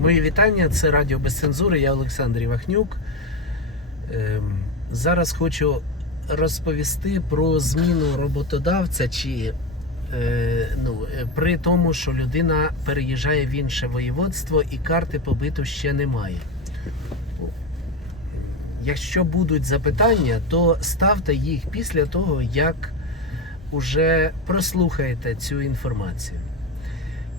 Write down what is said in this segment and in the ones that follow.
Мої вітання, це Радіо без цензури, я Олександр Івахнюк. Ем, Зараз хочу розповісти про зміну роботодавця чи е, ну, е, при тому, що людина переїжджає в інше воєводство і карти побиту ще немає. Якщо будуть запитання, то ставте їх після того, як уже прослухаєте цю інформацію.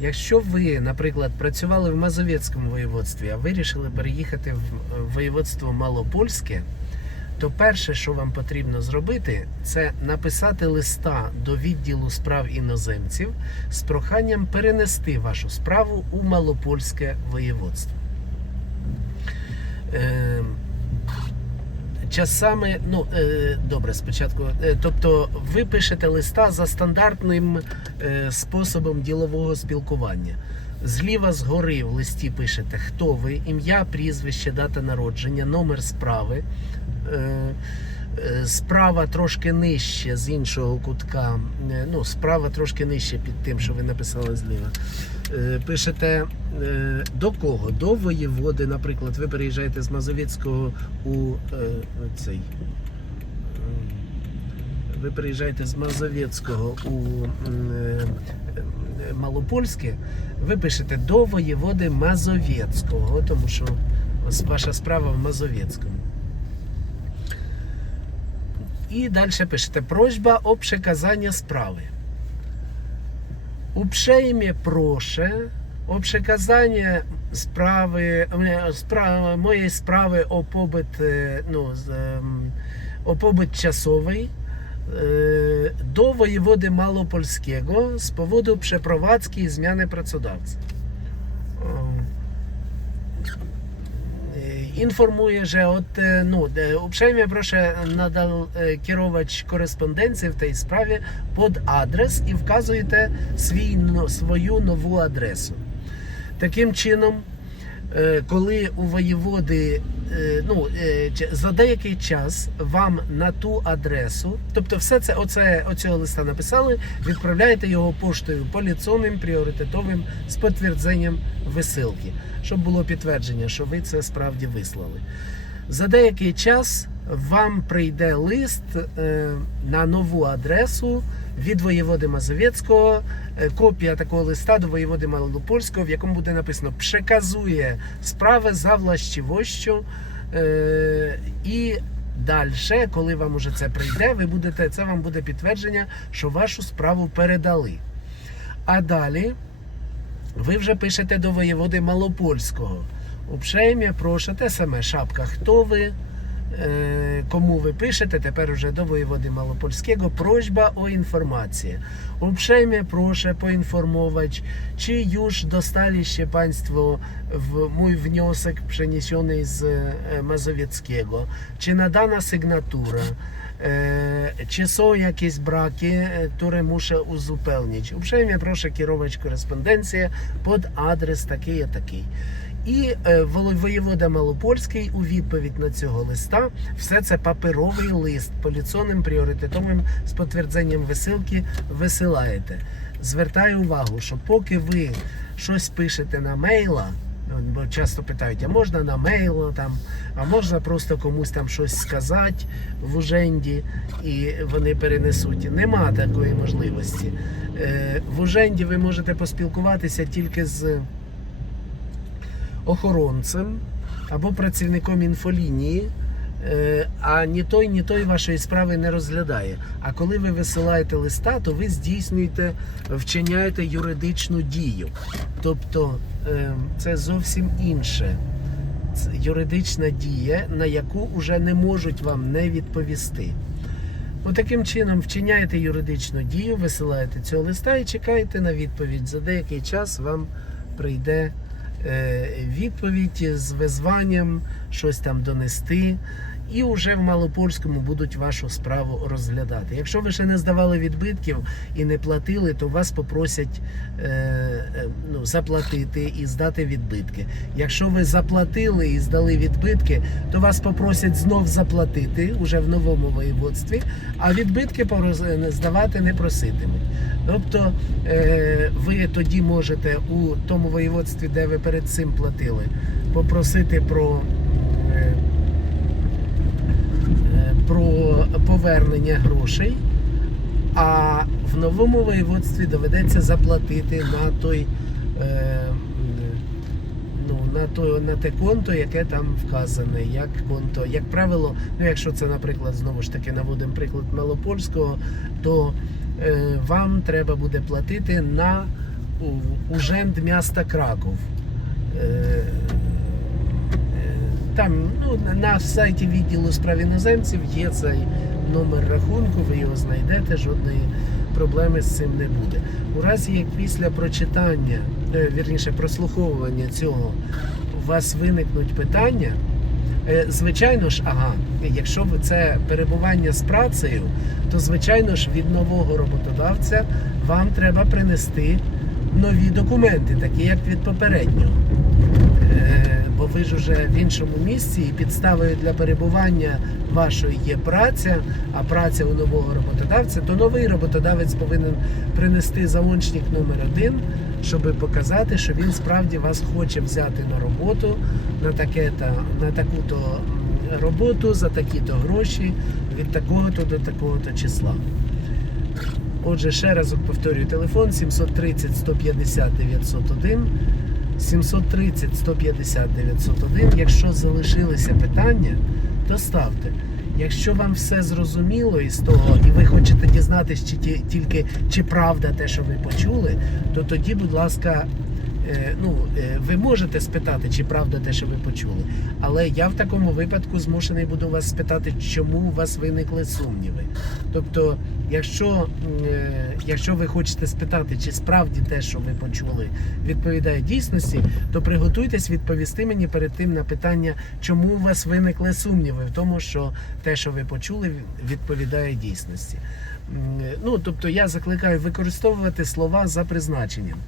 Якщо ви, наприклад, працювали в Мазовецькому воєводстві, а вирішили переїхати в е, воєводство Малопольське, то перше, що вам потрібно зробити, це написати листа до відділу справ іноземців з проханням перенести вашу справу у Малопольське воєводство. Часами, ну е, добре, спочатку. Е, тобто, ви пишете листа за стандартним е, способом ділового спілкування. Зліва згори в листі пишете, хто ви, ім'я, прізвище, дата народження, номер справи. Е, е, Справа трошки нижче з іншого кутка. е, Ну, справа трошки нижче під тим, що ви написали зліва. Е, Пишете е, до кого? До воєводи, наприклад, ви переїжджаєте з Мазовецького у е, цей. Ви переїжджаєте з Мазовецького у Малопольське, ви пишете до воєводи Мазовецького, тому що ваша справа в Мазовецькому. І далі пишете просьба о przekazanie справи. E, pobyt, e, no, z, em, o pobyt czasowy e, do wojewody malopolskiego z powodu przeprowadzki i zmiany pracodawcy. O. E, od, e, no, e, uprzejmie proszę e, kierować korespondencję w tej sprawie pod adres і вказуєте свій, ну, свою нову адресу. Таким чином, е, коли у воєводи е, ну, е, за деякий час вам на ту адресу, тобто все це оце, оцього листа написали, відправляєте його поштою поліцонним, пріоритетовим з підтвердженням висилки, щоб було підтвердження, що ви це справді вислали. За деякий час вам прийде лист е, на нову адресу від воєводи Мазовецького, е, копія такого листа до воєводи Малопольського, в якому буде написано «Прzeказує справи за властивостю». Е, і далі, коли вам уже це прийде, ви будете, це вам буде підтвердження, що вашу справу передали. А далі ви вже пишете до воєводи Малопольського. Uprzejmie proszę, те саме шапка, хто ви, кому ви пишете, тепер уже до воєводи Малопольskiego, просьба o informację. Uprzejmie proszę poinformować, czy już dostaliście Państwo w mój wniosek przeniesiony z e, Mazowieckiego, czy nadana sygnatura, e, czy są jakieś braki, e, które muszę uzupełnić. Uprzejmie proszę kierować korespondencję pod adres такий, такий. І е, воєвода Малопольський у відповідь на цього листа все це паперовий лист поліцонним пріоритетовим з підтвердженням висилки висилаєте. Звертаю увагу, що поки ви щось пишете на мейла, бо часто питають, а можна на мейл там, а можна просто комусь там щось сказати в уженді і вони перенесуть. Нема такої можливості. Е, В уженді ви можете поспілкуватися тільки з охоронцем або працівником інфолінії, е, а ні той, ні той вашої справи не розглядає. А коли ви висилаєте листа, то ви здійснюєте, вчиняєте юридичну дію. Тобто е, це зовсім інше. Це юридична дія, на яку вже не можуть вам не відповісти. От таким чином вчиняєте юридичну дію, висилаєте цього листа і чекаєте на відповідь. За деякий час вам прийде відповідь з визванням, щось там донести. І вже в Малопольському будуть вашу справу розглядати. Якщо ви ще не здавали відбитків і не платили, то вас попросять е, е, ну, заплатити і здати відбитки. Якщо ви заплатили і здали відбитки, то вас попросять знов заплатити уже в новому воєводстві, а відбитки здавати не проситимуть. Тобто е, ви тоді можете у тому воєводстві, де ви перед цим платили, попросити про. е, е, Про повернення грошей, а в новому воєводстві доведеться заплатити на той е, ну, на, то, на те конто, яке там вказане, як конто. Як правило, ну якщо це, наприклад, знову ж таки наводимо приклад Малопольського, то е, вам треба буде платити на у- ужент міста Краков. Е, там ну, на- сайті відділу справ іноземців є цей номер рахунку, ви його знайдете, жодної проблеми з цим не буде. У разі як після прочитання, е, вірніше прослуховування цього, у вас виникнуть питання. е, Звичайно ж, ага, якщо ви це перебування з працею, то звичайно ж від нового роботодавця вам треба принести нові документи, такі як від попереднього. Ви ж уже в іншому місці і підставою для перебування вашої є праця, а праця у нового роботодавця, то новий роботодавець повинен принести заочник номер один, щоб показати, що він справді вас хоче взяти на роботу на таке на таку-то роботу за такі-то гроші від такого-то до такого-то числа. Отже, ще раз повторюю телефон 730 150 901. 730 150 901. Якщо залишилися питання, то ставте. Якщо вам все зрозуміло із того, і ви хочете дізнатися, чи тільки чи правда те, що ви почули, то тоді, будь ласка, ну, е, ви можете спитати, чи правда те, що ви почули. Але я в такому випадку змушений буду вас спитати, чому у вас виникли сумніви. Тобто, якщо, е, якщо ви хочете спитати, чи справді те, що ви почули, відповідає дійсності, то приготуйтесь відповісти мені перед тим на питання, чому у вас виникли сумніви в тому, що те, що ви почули, відповідає дійсності. Е, Ну, тобто я закликаю використовувати слова за призначенням.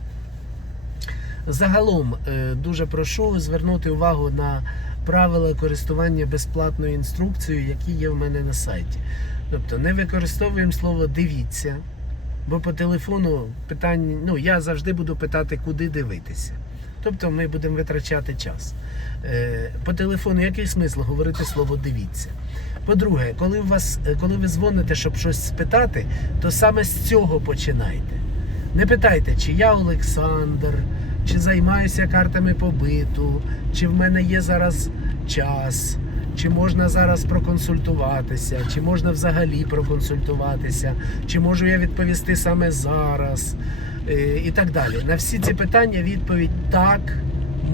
Загалом е, дуже прошу звернути увагу на правила користування безплатною інструкцією, які є в мене на сайті. Тобто не використовуємо слово дивіться, бо по телефону питання, ну я завжди буду питати, куди дивитися. Тобто ми будемо витрачати час. Е, По телефону який смисл говорити слово дивіться? По-друге, коли вас, е, коли ви дзвоните, щоб щось спитати, то саме з цього починайте. Не питайте, чи я Олександр, чи займаюся картами побиту, чи в мене є зараз час, чи можна зараз проконсультуватися, чи можна взагалі проконсультуватися, чи можу я відповісти саме зараз, е, і так далі. На всі ці питання відповідь так,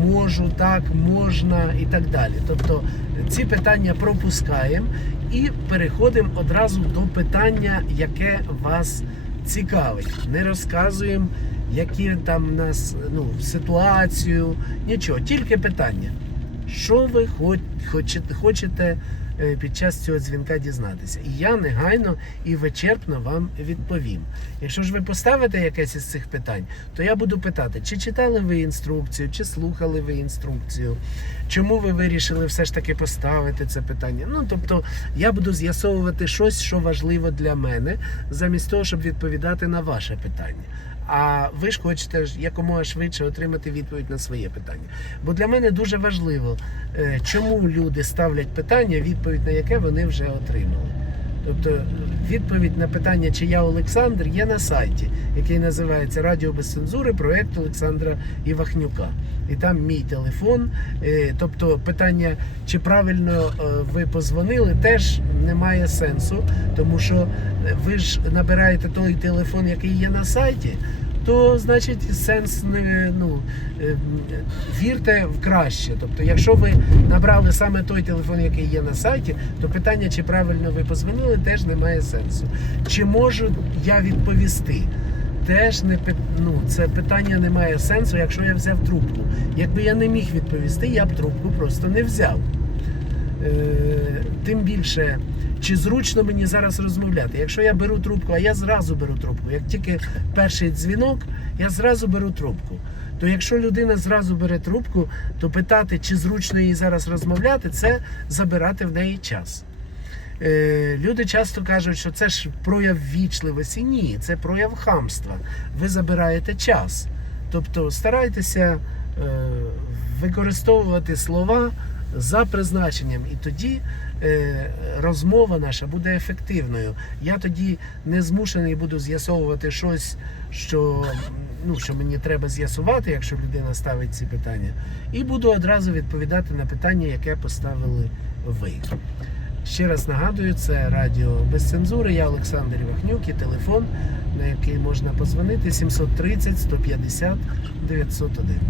можу, так, можна і так далі. Тобто ці питання пропускаємо і переходимо одразу до питання, яке вас цікавить. Не розказуємо, які там в нас ну, ситуацію, нічого, тільки питання. Що ви хоч- хочете, хочете е, під час цього дзвінка дізнатися? І я негайно і вичерпно вам відповім. Якщо ж ви поставите якесь із цих питань, то я буду питати, чи читали ви інструкцію, чи слухали ви інструкцію, чому ви вирішили все ж таки поставити це питання. Ну тобто я буду з'ясовувати щось, що важливо для мене, замість того, щоб відповідати на ваше питання. А ви ж хочете якомога швидше отримати відповідь на своє питання. Бо для мене дуже важливо, е, чому люди ставлять питання, відповідь на яке вони вже отримали. Тобто відповідь на питання, чи я Олександр, є на сайті, який називається Радіо без цензури, проєкт Олександра Івахнюка. І там мій телефон. Е, Тобто питання, чи правильно е, ви позвонили, теж не має сенсу, тому що ви ж набираєте той телефон, який є на сайті. То значить сенс не ну е, вірте в краще. Тобто, якщо ви набрали саме той телефон, який є на сайті, то питання, чи правильно ви позвонили, теж не має сенсу. Чи можу я відповісти? Теж не ну, це питання не має сенсу, якщо я взяв трубку. Якби я не міг відповісти, я б трубку просто не взяв. Е, тим більше, чи зручно мені зараз розмовляти. Якщо я беру трубку, а я зразу беру трубку. Як тільки перший дзвінок, я зразу беру трубку. То якщо людина зразу бере трубку, то питати, чи зручно їй зараз розмовляти, це забирати в неї час. Е, люди часто кажуть, що це ж прояв вічливості. Ні, це прояв хамства. Ви забираєте час. Тобто старайтеся е, використовувати слова за призначенням, і тоді е, розмова наша буде ефективною. Я тоді не змушений буду з'ясовувати щось, що, ну, що мені треба з'ясувати, якщо людина ставить ці питання, і буду одразу відповідати на питання, яке поставили ви. Ще раз нагадую, це радіо без цензури. Я Олександр Івахнюк і телефон, на який можна позвонити 730 150 901.